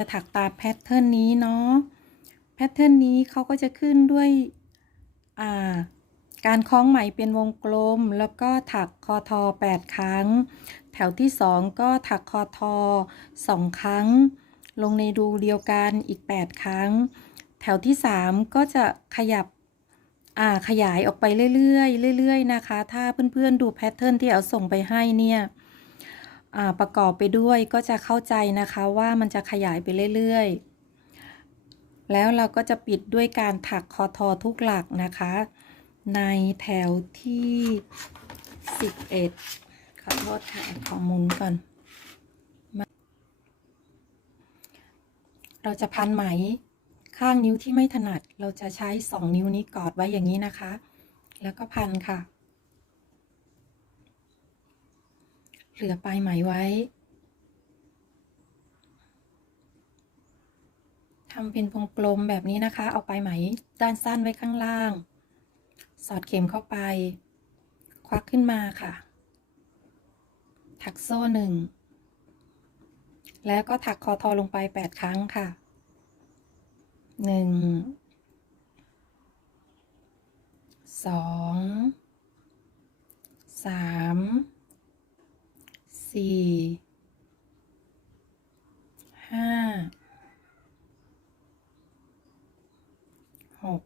จะถักตามแพทเทิร์นนี้เนาะแพทเทิร์นนี้เขาก็จะขึ้นด้วยอ่าการคล้องไหมเป็นวงกลม แล้วก็ถักคอทอ 8 ครั้ง แถวที่ 2 ก็ถักคอทอ 2 ครั้ง ลงในรูเดียวกันอีก 8 ครั้ง แถวที่ 3 ก็จะขยับขยายออกไปเรื่อยๆเรื่อยๆนะคะ ถ้าเพื่อนๆดูแพทเทิร์นที่เอาส่งไปให้เนี่ย ประกอบไปด้วยก็จะเข้าใจนะคะว่ามันจะขยายไปเรื่อยๆ แล้วเราก็จะปิดด้วยการถักคอทอทุกหลักนะคะ ในแถวที่ 11 ขอโทษค่ะขอหมุนก่อน เราจะพันไหมข้างนิ้วที่ไม่ถนัด เราจะใช้ 2 นิ้วนี้กอดไว้อย่างนี้นะคะ แล้วก็พันค่ะ เหลือปลายไหมไว้ทำเป็นวงกลมแบบนี้นะคะ เอาปลายไหมด้านสั้นไว้ข้างล่าง สอดเข็มเข้าไป ควักขึ้นมาค่ะ ถักโซ่หนึ่ง แล้วก็ถักคอทอลงไป8ครั้งค่ะหนึ่งสองสาม สี่ห้าหก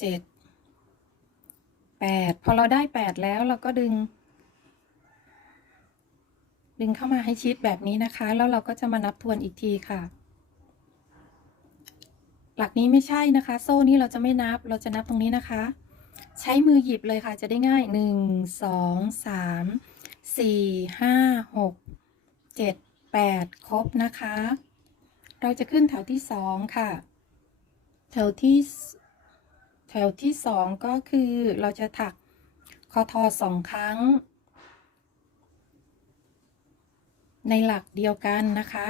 เจ็ดแปดพอเราได้แปดแล้วเราก็ดึง ดึงเข้ามาให้ชิดแบบนี้นะคะ แล้วเราก็จะมานับทวนอีกทีค่ะ หลักนี้ไม่ใช่นะคะ โซ่นี้เราจะไม่นับเราจะนับตรงนี้นะคะ ใช้มือหยิบเลยค่ะจะได้ง่ายหนึ่งสองสามสี่ห้าหกเจ็ดแปดครบนะคะ เราจะขึ้นแถวที่สองค่ะ แถวที่ แถวที่สองก็คือเราจะถักคอทอสองครั้ง ในหลักเดียวกันนะคะ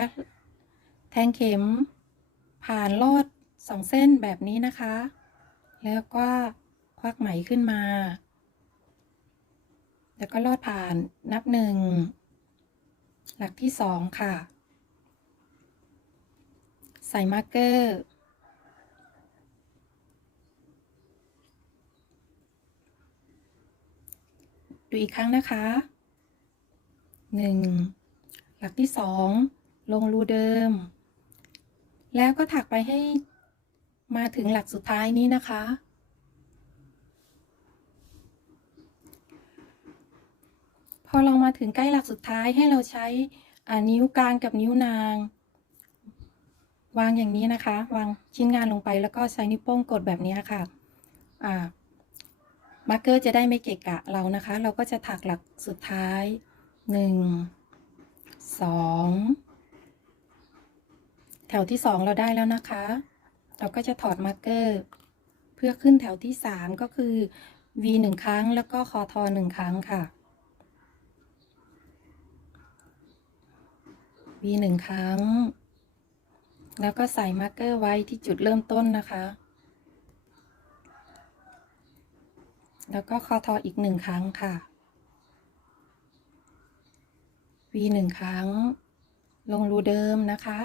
แทงเข็มผ่านลอดสองเส้นแบบนี้นะคะ แล้วก็ ควักไหมขึ้นมา แล้วก็ลอดผ่านนับหนึ่ง หลักที่สองค่ะ ใส่มาร์กเกอร์ดูอีกครั้งนะคะหนึ่งหลักที่สองลงรูเดิม แล้วก็ถักไปให้มาถึงหลักสุดท้ายนี้นะคะ พอเรามาถึงใกล้หลักสุดท้ายให้เราใช้นิ้วกลางกับนิ้วนาง วางอย่างนี้นะคะ วางชิ้นงานลงไปแล้วก็ใช้นิ้วโป้งกดแบบนี้ค่ะอ่ามาร์กเกอร์จะได้ไม่เกะกะเรานะคะ เราก็จะถักหลักสุดท้ายหนึ่งสองแถวที่สองเราได้แล้วนะคะ เราก็จะถอดมาร์กเกอร์เพื่อขึ้นแถวที่สามก็คือ V หนึ่งครั้งแล้วก็คอทอหนึ่งครั้งค่ะ V หนึ่งครั้ง แล้วก็ใส่มาร์กเกอร์ไว้ที่จุดเริ่มต้นนะคะ แล้วก็คอทออีกหนึ่งครั้งค่ะ V หนึ่งครั้ง ลงรูเดิมนะคะ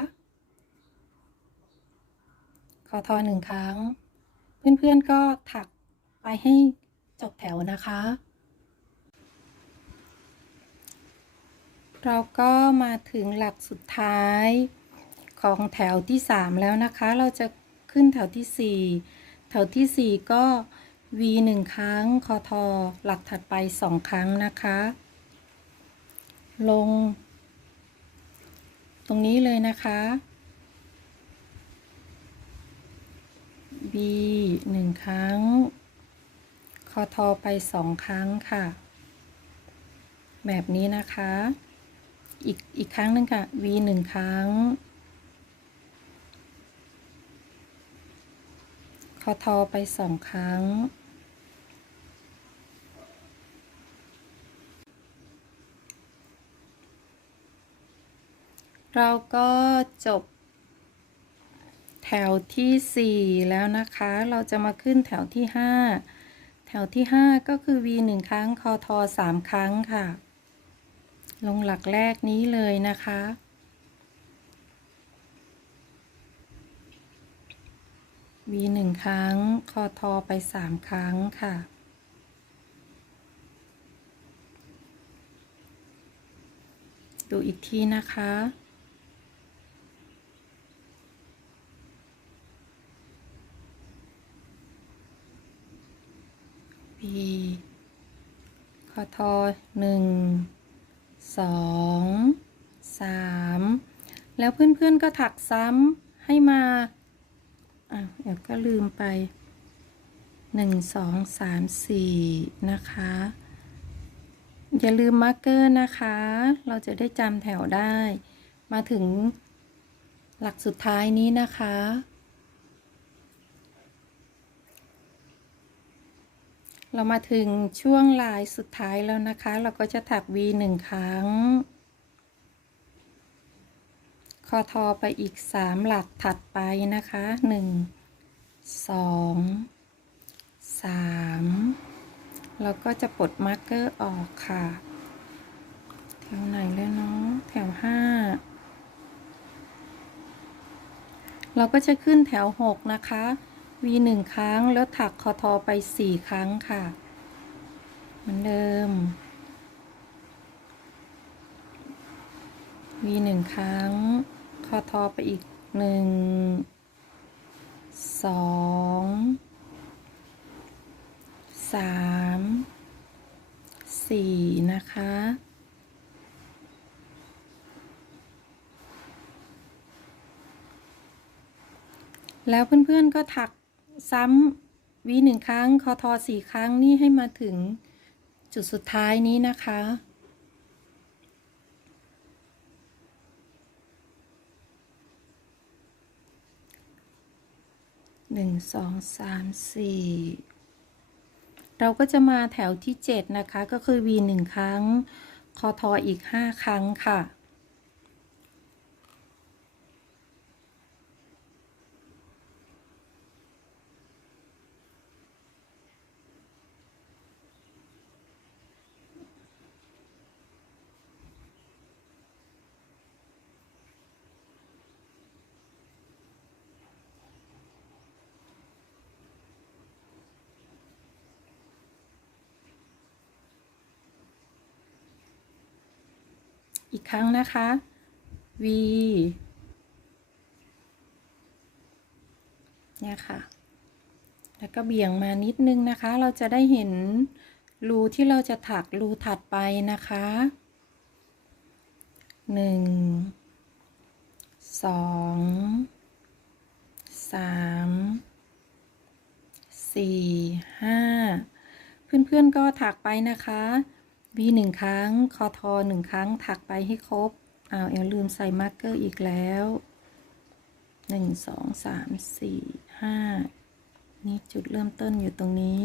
คอทอหนึ่งครั้ง เพื่อนๆก็ถักไปให้จบแถวนะคะ เราก็มาถึงหลักสุดท้ายของแถวที่ 3 แล้วนะคะ เราจะขึ้นแถวที่ 4 แถวที่ 4 ก็ V 1 ครั้งคอทอหลักถัดไป 2 ครั้งนะคะ ลง ตรงนี้เลยนะคะ B หนึ่งครั้งคอทอไปสองครั้งค่ะ แบบนี้นะคะ อีกอีกครั้งหนึ่งค่ะ V หนึ่งครั้ง คอทอไปสองครั้ง เราก็จบ แถวที่ 4 แล้วนะคะ เราจะมาขึ้นแถวที่ 5 แถวที่ 5 ก็คือ V 1 ครั้ง คอทอ3ครั้งค่ะ ลงหลักแรกนี้เลยนะคะ วีหนึ่งครั้ง คอทอไปสามครั้งค่ะ ดูอีกทีนะคะวีคอทอหนึ่ง สองสามแล้วเพื่อนๆก็ถักซ้ำให้มาอะเดี๋ยวก็ลืมไปหนึ่งสองสามสี่นะคะ อย่าลืมมาร์กเกอร์นะคะ เราจะได้จำแถวได้ มาถึงหลักสุดท้ายนี้นะคะ เรามาถึงช่วงลายสุดท้ายแล้วนะคะ เราก็จะถัก V หนึ่งครั้ง คอทอไปอีกสามหลักถัดไปนะคะหนึ่งสองสามเราก็จะปลดมาร์กเกอร์ออกค่ะ แถวไหนเลยเนาะ แถวห้าเราก็จะขึ้นแถวหกนะคะ V หนึ่งครั้งแล้วถักคอทอไปสี่ครั้งค่ะ เหมือนเดิม V หนึ่งครั้ง คอทอไปอีกหนึ่งสองสามสี่นะคะ แล้วเพื่อนๆก็ถัก ซ้ำวีหนึ่งครั้ง คอทอสี่ครั้งนี่ให้มาถึงจุดสุดท้ายนี้นะคะหนึ่งสองสามสี่เราก็จะมาแถวที่เจ็ดนะคะ ก็คือ V หนึ่งครั้ง คอทออีกห้าครั้งค่ะ อีกครั้งนะคะ V เนี่ยค่ะ แล้วก็เบี่ยงมานิดนึงนะคะ เราจะได้เห็นรูที่เราจะถักรูถัดไปนะคะหนึ่งสองสามสี่ห้าเพื่อนๆก็ถักไปนะคะ V หนึ่งครั้ง คอทอหนึ่งครั้ง ถักไปให้ครบอ้าวเอลลืมใส่มาร์กเกอร์อีกแล้วหนึ่งสองสามสี่ห้านี่จุดเริ่มต้นอยู่ตรงนี้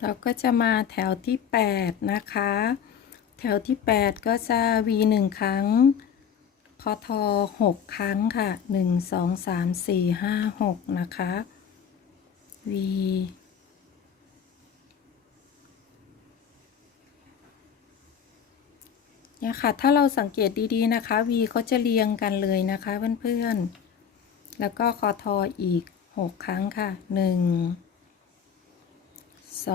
เราก็จะมาแถวที่แปดนะคะ แถวที่แปดก็จะ V หนึ่งครั้ง คอทอหกครั้งค่ะหนึ่งสองสามสี่ห้าหกนะคะ V เนี่ยค่ะ ถ้าเราสังเกตดีๆนะคะ V เขาจะเรียงกันเลยนะคะเพื่อนๆ แล้วก็คอทออีก 6 ครั้งค่ะ 1 2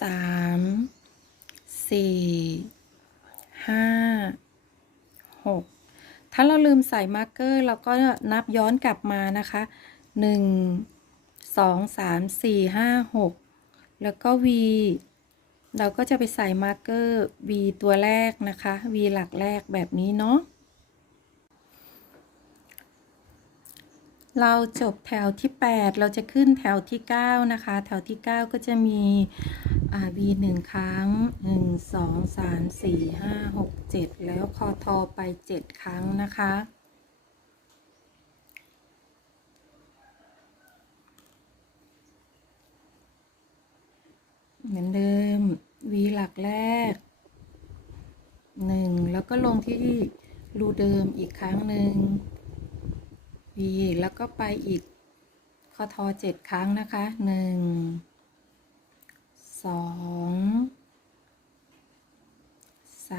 3 4 5 6 ถ้าเราลืมใส่มาร์กเกอร์เราก็นับย้อนกลับมานะคะ 1 2 3 4 5 6 แล้วก็ V เราก็จะไปใส่มาร์กเกอร์ V ตัวแรกนะคะ V หลักแรกแบบนี้เนาะ เราจบแถวที่ 8 เราจะขึ้นแถวที่ 9 นะคะ แถวที่ 9 ก็จะมี V 1 ครั้ง 1 2 3 4 5 6 7 แล้วคอทอไป 7 ครั้งนะคะ มือนเดิม V หลักแรก 1 แล้วก็ลงที่รูเดิมอีกครั้งหนึ่ง V แล้วก็ไปอีกคอทอเจ็ดครั้งนะคะ 1 2 3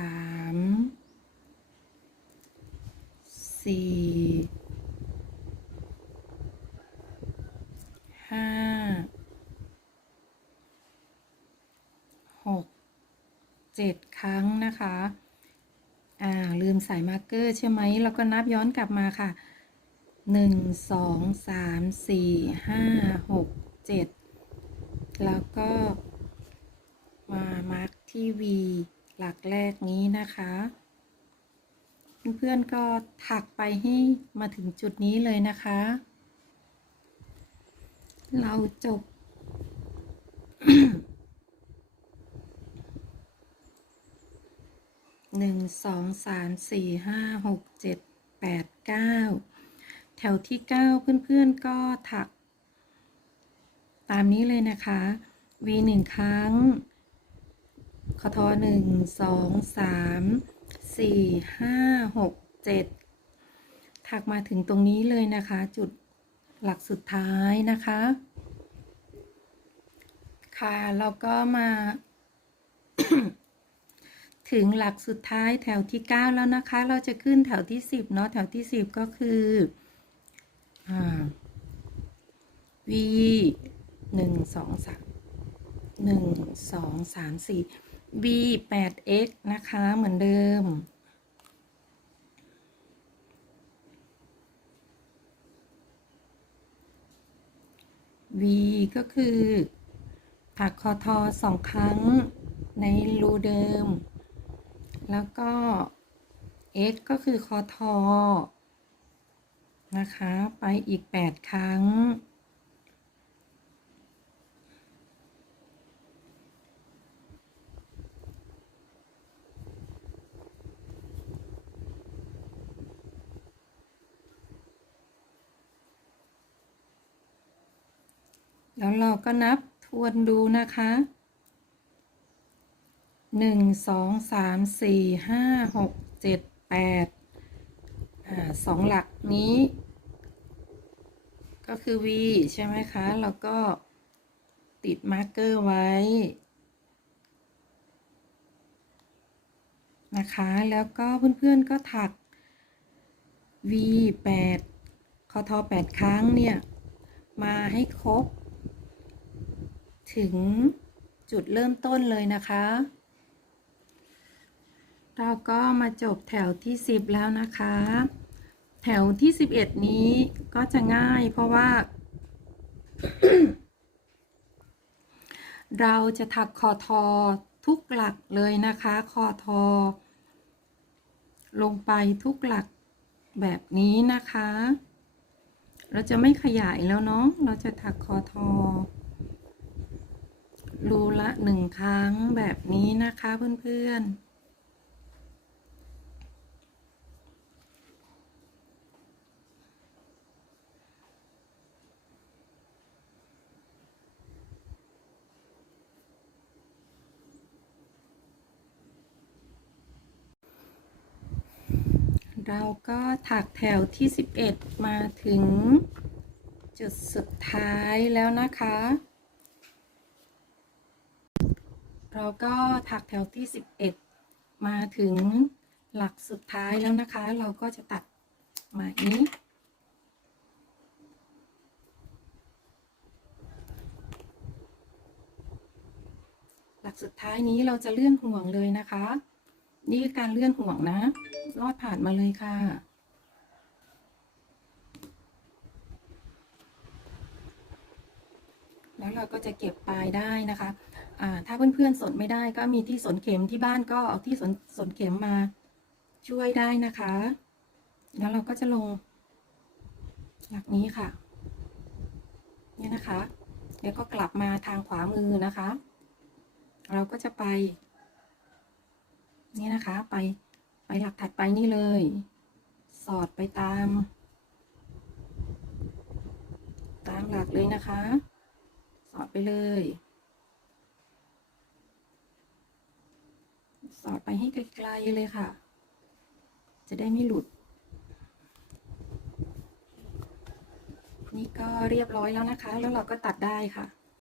4 5 หกเจ็ดครั้งนะคะ อ่า ลืมใส่มาร์กเกอร์ใช่ไหมเราก็นับย้อนกลับมาค่ะหนึ่งสองสามสี่ห้าหกเจ็ดแล้วก็มามาร์กที่ V หลักแรกนี้นะคะ เพื่อนๆก็ถักไปให้มาถึงจุดนี้เลยนะคะ เราจบ หนึ่งสองสามสี่ห้าหกเจ็ดแปดเก้าแถวที่เก้าเพื่อนๆก็ถัก ตามนี้เลยนะคะ V หนึ่งครั้งคทหนึ่งสองสามสี่ห้าหกเจ็ดถักมาถึงตรงนี้เลยนะคะ จุดหลักสุดท้ายนะคะ ค่ะแล้วก็มา ถึงหลักสุดท้ายแถวที่ 9 แล้วนะคะ เราจะขึ้นแถวที่ 10 เนาะแถวที่ 10 ก็คืออ่า v 1 2 3 1 2 3 4 v 8 x นะคะ เหมือนเดิม v ก็คือ ถักคอทอสองครั้งในรูเดิม แล้วก็ x ก็คือคอทอนะคะ ไปอีก 8 ครั้ง แล้วเราก็นับทวนดูนะคะ หนึ่งสองสามสี่ห้าหกเจ็ดแปดสองหลักนี้ ก็คือ v ใช่ไหมคะ แล้วก็ติดมาร์กเกอร์ไว้ นะคะ แล้วก็เพื่อนๆก็ถัก v 8คอทอ8ครั้งเนี่ย มาให้ครบ ถึงจุดเริ่มต้นเลยนะคะ เราก็มาจบแถวที่ 10 แล้วนะคะ แถวที่ 11 นี้ก็จะง่ายเพราะว่า เราจะถักคอทอทุกหลักเลยนะคะคอทอ ลงไปทุกหลักแบบนี้นะคะ เราจะไม่ขยายแล้วเนาะเราจะถักคอทอรูละหนึ่งครั้งแบบนี้นะคะเพื่อนๆ เราก็ถักแถวที่ 11 มาถึงจุดสุดท้ายแล้วนะคะ เราก็ถักแถวที่ 11 มาถึงหลักสุดท้ายแล้วนะคะ เราก็จะตัดมาอย่างนี้หลักสุดท้ายนี้เราจะเลื่อนห่วงเลยนะคะ นี่คือการเลื่อนห่วงนะ ลอดผ่านมาเลยค่ะ แล้วเราก็จะเก็บปลายได้นะคะถ้าเพื่อนๆสนไม่ได้ก็มีที่สนเข็มที่บ้านก็เอาที่สนสนเข็มมาช่วยได้นะคะ แล้วเราก็จะลงหลักนี้ค่ะ เนี่ยนะคะ แล้วก็กลับมาทางขวามือนะคะ เราก็จะไป นี่นะคะ ไปไปหลักถัดไปนี่เลย สอดไปตาม ตามหลักเลยนะคะ สอดไปเลย สอดไปให้ไกลๆเลยค่ะ จะได้ไม่หลุด นี่ก็เรียบร้อยแล้วนะคะ แล้วเราก็ตัดได้ค่ะ